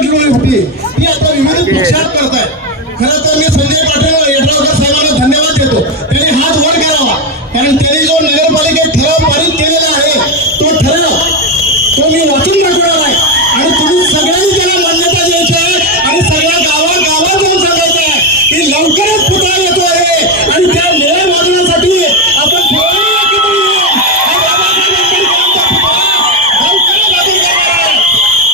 मिटवली होती. ती आता विविध पक्षात करताय. खरं तर मी संजय पाटील यड्रावकर साहेबांना धन्यवाद देतो. त्यांनी हात वर करावा. कारण त्यांनी जो नगरपालिकेत ठराव पारित केलेला आहे तो ठराव तो मी वाचून दाखवणार आहे आणि तुम्ही सगळ्यांनी त्याला मान्यता द्यायची आहे आणि सगळ्या गावा गावात जाऊन सांगायचं आहे की लवकरच पुतळा येतो आहे आणि त्या निळ्या वादळासाठी आपण ठेवलेली आहे की नाही? हा बाबासाहेब आंबेडकरांचा पुतळा लवकरच आम्ही करणार आहे.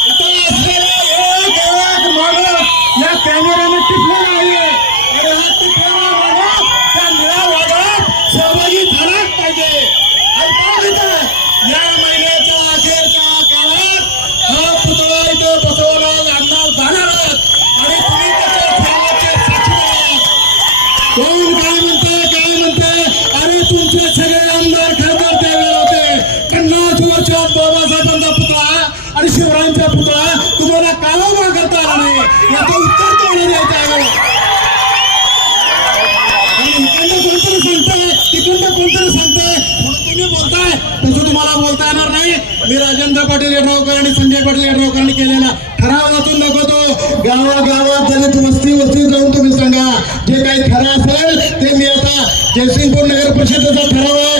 इथं असलेला एक एक माणूस या कॅमेऱ्याने टिपलेला आहे आणि हा टिपलेला माणूस त्या निळ्या वादळात सहभागी झालाच पाहिजे आणि काय म्हणताय? या महिन्याच्या अखेरच्या काळात हा पुतळा इथं बसवला लागणार जाणारच आणि तुम्ही त्याच्या सर्वांचे साक्षीदार आहात. कोण काय म्हणते काय म्हणते अरे तुमचे सगळे आमदार खासदार त्यावेळेला होते पन्नास बाबासाहेबांचा पुतळा आणि शिवरायांचा पुतळा तुम्हाला का करता आला नाही. याचं उत्तर तुम्हाला द्यायचं आहे. इकडनं कोणतरी सांगताय तिकडनं कोणतरी सांगताय. म्हणून तुम्ही बोलताय तसं तुम्हाला बोलता येणार नाही. मी राजेंद्र पाटील यड्रावकर आणि संजय पाटील यड्रावकरांनी केलेला ठराव वाचून दाखवतो. गावागावात दलित वस्ती वस्ती जाऊन तुम्ही सांगा. जे काही खरं असेल ते मी आता जयसिंगपूर नगर परिषदेचा ठराव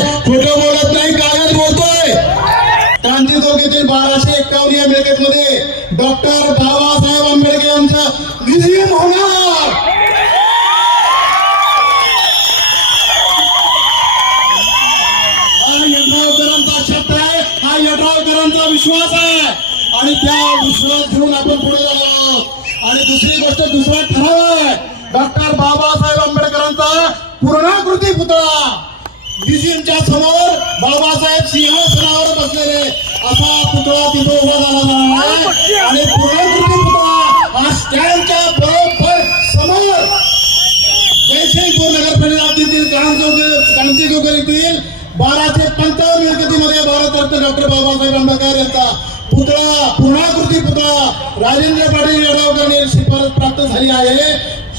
स्टेटमध्ये डॉक्टर बाबासाहेब आंबेडकर यांचा म्युझियम होणार. यड्रावकरांचा विश्वास आहे. आणि त्या विश्वास घेऊन आपण पुढे जाणार आहोत. आणि दुसरी गोष्ट दुसरा ठराव आहे. डॉक्टर बाबासाहेब आंबेडकरांचा पूर्णाकृती पुतळा. म्युझियमच्या समोर बाबासाहेब सिंहासनावर बसलेले. असा पुतळा तिथे उभा झाला जाणार आहे आणि पूर्णाकृती पुतळा हा स्टँडच्या बरोबर समोर जयसिंगपूर नगर परिषदेतील क्रांती येथील बाराशे पंचावन्न मिळकतीमध्ये भारतरत्न डॉक्टर बाबासाहेब आंबेडकर यांचा पुतळा पूर्णाकृती पुतळा राजेंद्र पाटील येळगावकर यांनी शिफारस प्राप्त झाली आहे.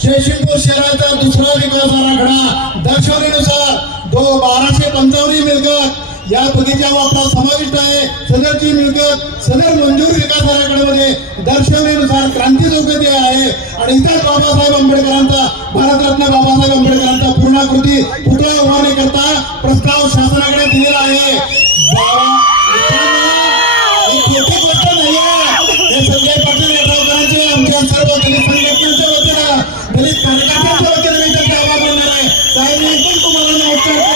जयसिंगपूर शहराचा दुसरा विकास आराखडा दर्शवण्यानुसार दो बाराशे पंचावन्न मिळकत या बगीचा वापरात समाविष्ट आहे. सदरची मिळकत सदर मंजूर विकास आराखड्यामध्ये दर्शवण्यानुसार क्रांती चौकती आहे. आणि इतर बाबासाहेब आंबेडकरांचा भारतरत्न बाबासाहेब आंबेडकरांचा पूर्णाकृती पुतळा उभारणी करता प्रस्ताव शासनाकडे दिलेला आहे. गोष्ट नाही. हे संजय पाटील आमच्या सर्व दलित वतीनं दलित कार्यकर्त्यांच्या वतीनं मी आहे. साहेब मी पण तुम्हाला नमस्कार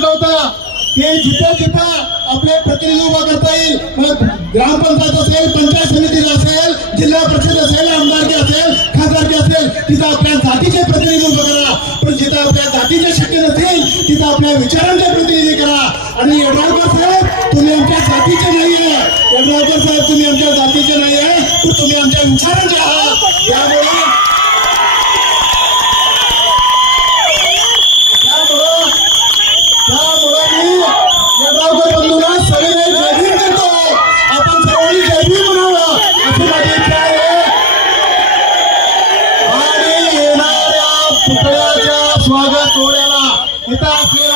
म्हटलं होतं की जिथं जिथं आपले प्रतिनिधी उभा करता येईल मग ग्रामपंचायत असेल पंचायत समिती असेल जिल्हा परिषद असेल आमदारकी असेल खासदारकी असेल तिथं आपल्या जातीचे प्रतिनिधी उभं करा. पण जिथं आपल्या जातीचे शक्य नसेल तिथं आपल्या विचारांचे प्रतिनिधी करा. आणि यड्रावकर साहेब तुम्ही आमच्या जातीचे नाही आहे यड्रावकर साहेब तुम्ही आमच्या जातीचे नाही आहे तुम्ही आमच्या विचारांचे आहात. स्वागत सोहळ्याला. इथं असलेला